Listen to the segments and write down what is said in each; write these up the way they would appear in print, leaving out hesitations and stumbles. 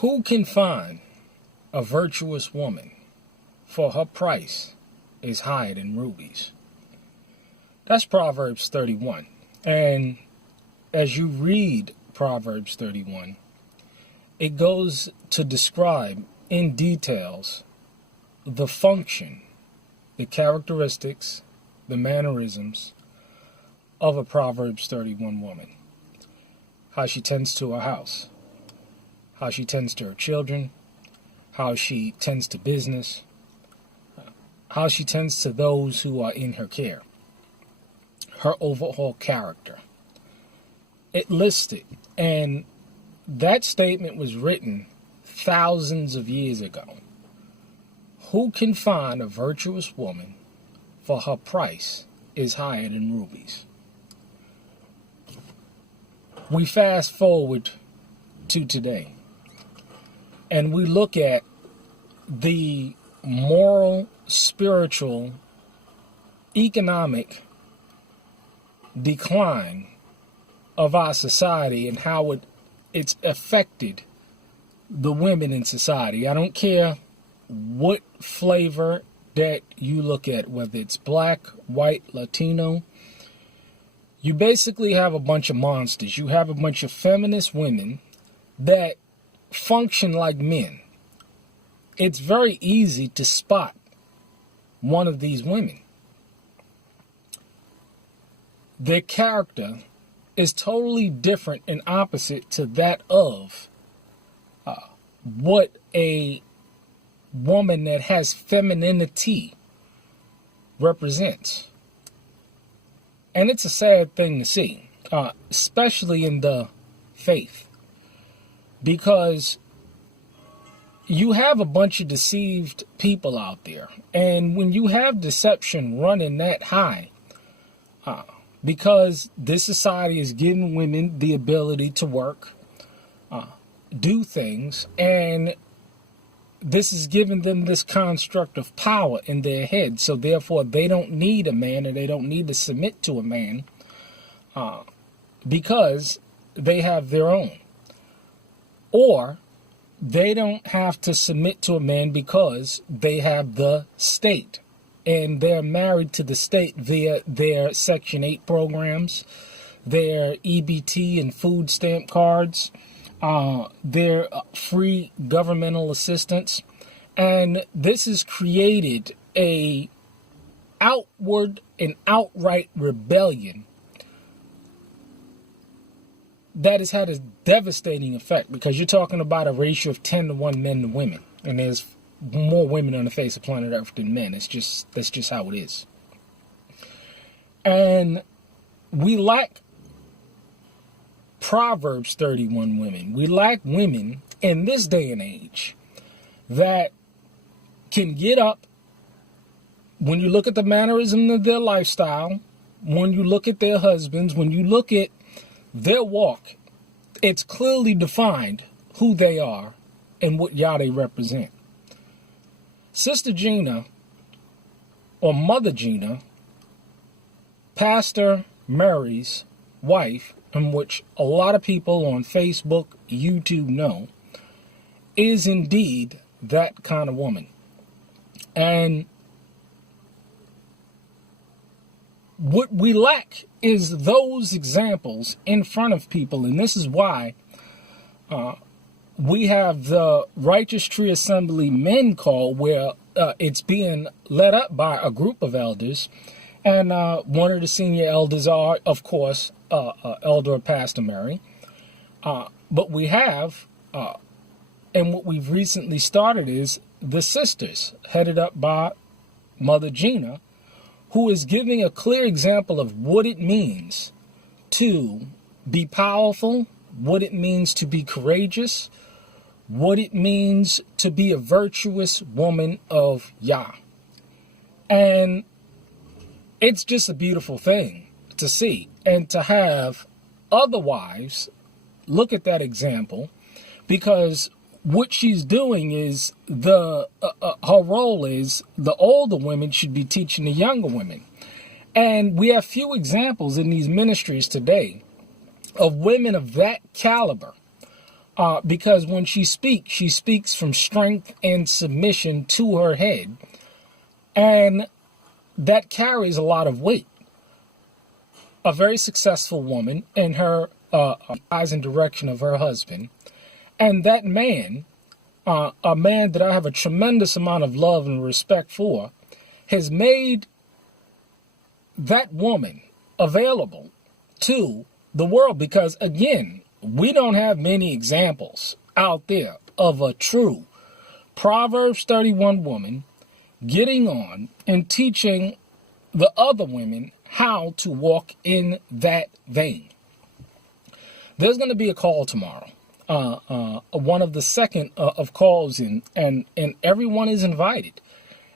Who can find a virtuous woman, for her price is higher than rubies? That's Proverbs 31. And as you read Proverbs 31, it goes to describe in details the function, the characteristics, the mannerisms of a Proverbs 31 woman. How she tends to her house, how she tends to her children, how she tends to business, how she tends to those who are in her care, her overall character. It lists it, and that statement was written thousands of years ago. Who can find a virtuous woman, for her price is higher than rubies? We fast forward to today, and we look at the moral, spiritual, economic decline of our society and how it's affected the women in society. I don't care what flavor that you look at, whether it's black, white, Latino. You basically have a bunch of monsters. You have a bunch of feminist women that function like men. It's very easy to spot one of these women. Their character is totally different and opposite to that of what a woman that has femininity represents. And it's a sad thing to see, especially in the faith, because you have a bunch of deceived people out there. And when you have deception running that high, because this society is giving women the ability to work, do things, and this is giving them this construct of power in their head. So therefore, they don't need a man, and they don't need to submit to a man because they have their own. Or they don't have to submit to a man because they have the state, and they're married to the state via their Section 8 programs, their EBT and food stamp cards, their free governmental assistance. And this has created a outward and outright rebellion that has had a devastating effect, because you're talking about a ratio of 10 to 1 men to women, and there's more women on the face of planet Earth than men. That's just how it is. And we lack Proverbs 31 women. We lack women in this day and age that can get up. When you look at the mannerism of their lifestyle, when you look at their husbands, when you look at their walk, it's clearly defined who they are and what Yah they represent. Sister Gina, or Mother Gina, Pastor Mary's wife, in which a lot of people on Facebook, YouTube know, is indeed that kind of woman. And what we lack is those examples in front of people. And this is why we have the Righteous Tree Assembly Men Call, where it's being led up by a group of elders. And one of the senior elders are, of course, Elder Pastor Mary. But we have, and what we've recently started is the sisters, headed up by Mother Gina, who is giving a clear example of what it means to be powerful, what it means to be courageous, what it means to be a virtuous woman of Yah. And it's just a beautiful thing to see, and to have other wives look at that example, because what she's doing is her role is the older women should be teaching the younger women. And we have few examples in these ministries today of women of that caliber Because when she speaks from strength and submission to her head. And that carries a lot of weight. A very successful woman in her eyes and direction of her husband. And that man, a man that I have a tremendous amount of love and respect for, has made that woman available to the world. Because, again, we don't have many examples out there of a true Proverbs 31 woman getting on and teaching the other women how to walk in that vein. There's going to be a call tomorrow, one of the second of calls, and everyone is invited.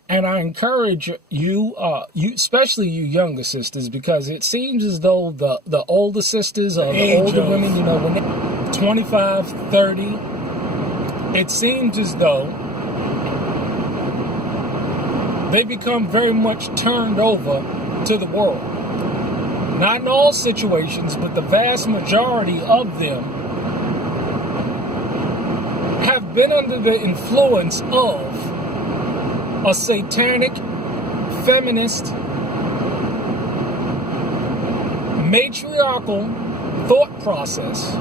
And I encourage you, especially you younger sisters, because it seems as though the older sisters or the older women, when they're 25, 30, it seems as though they become very much turned over to the world. Not in all situations, but the vast majority of them have been under the influence of a satanic, feminist, matriarchal thought process.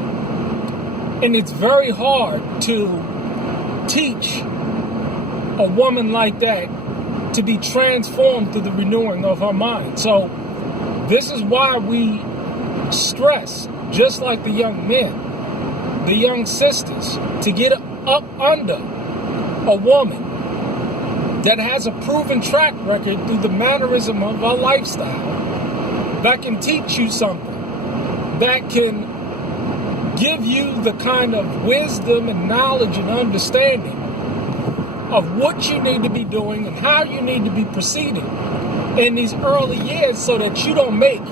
And it's very hard to teach a woman like that to be transformed through the renewing of her mind. So this is why we stress, just like the young men, the young sisters, to get up under a woman that has a proven track record through the mannerism of her lifestyle, that can teach you something, that can give you the kind of wisdom and knowledge and understanding of what you need to be doing and how you need to be proceeding in these early years, so that you don't make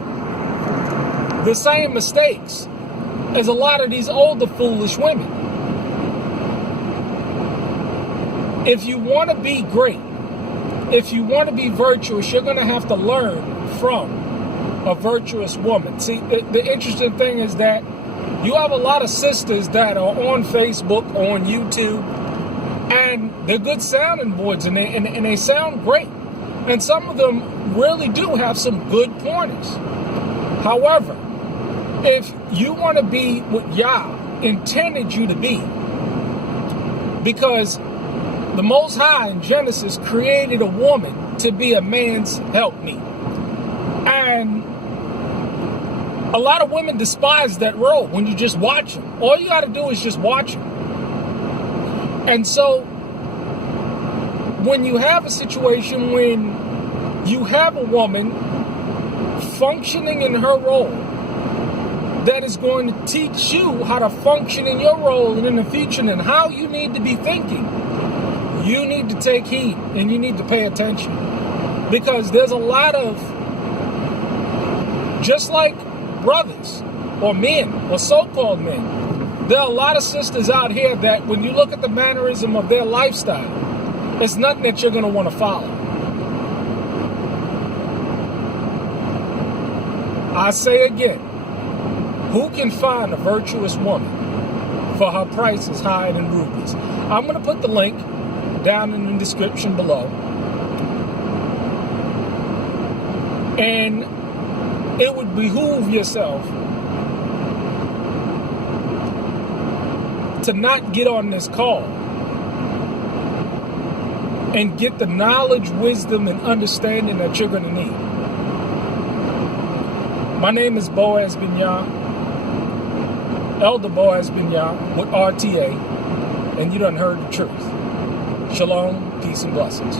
the same mistakes as a lot of these older foolish women. If you want to be great, if you want to be virtuous, you're going to have to learn from a virtuous woman. See, the interesting thing is that you have a lot of sisters that are on Facebook, on YouTube, and they're good sounding boards, and they sound great. And some of them really do have some good pointers. However, if you want to be what Yah intended you to be, because the Most High in Genesis created a woman to be a man's helpmeet. And a lot of women despise that role when you just watch them. All you got to do is just watch them. And so, when you have a situation when you have a woman functioning in her role that is going to teach you how to function in your role and in the future and how you need to be thinking, you need to take heed and you need to pay attention. Because there's a lot of, just like brothers or men or so-called men, there are a lot of sisters out here that when you look at the mannerism of their lifestyle, it's nothing that you're going to want to follow. I say again, who can find a virtuous woman for her price is higher than rubies? I'm going to put the link down in the description below. And it would behoove yourself to not get on this call and get the knowledge, wisdom, and understanding that you're going to need. My name is Boaz Binyah, Elder Boaz Binyah with RTA, and you done heard the truth. Shalom, peace, and blessings.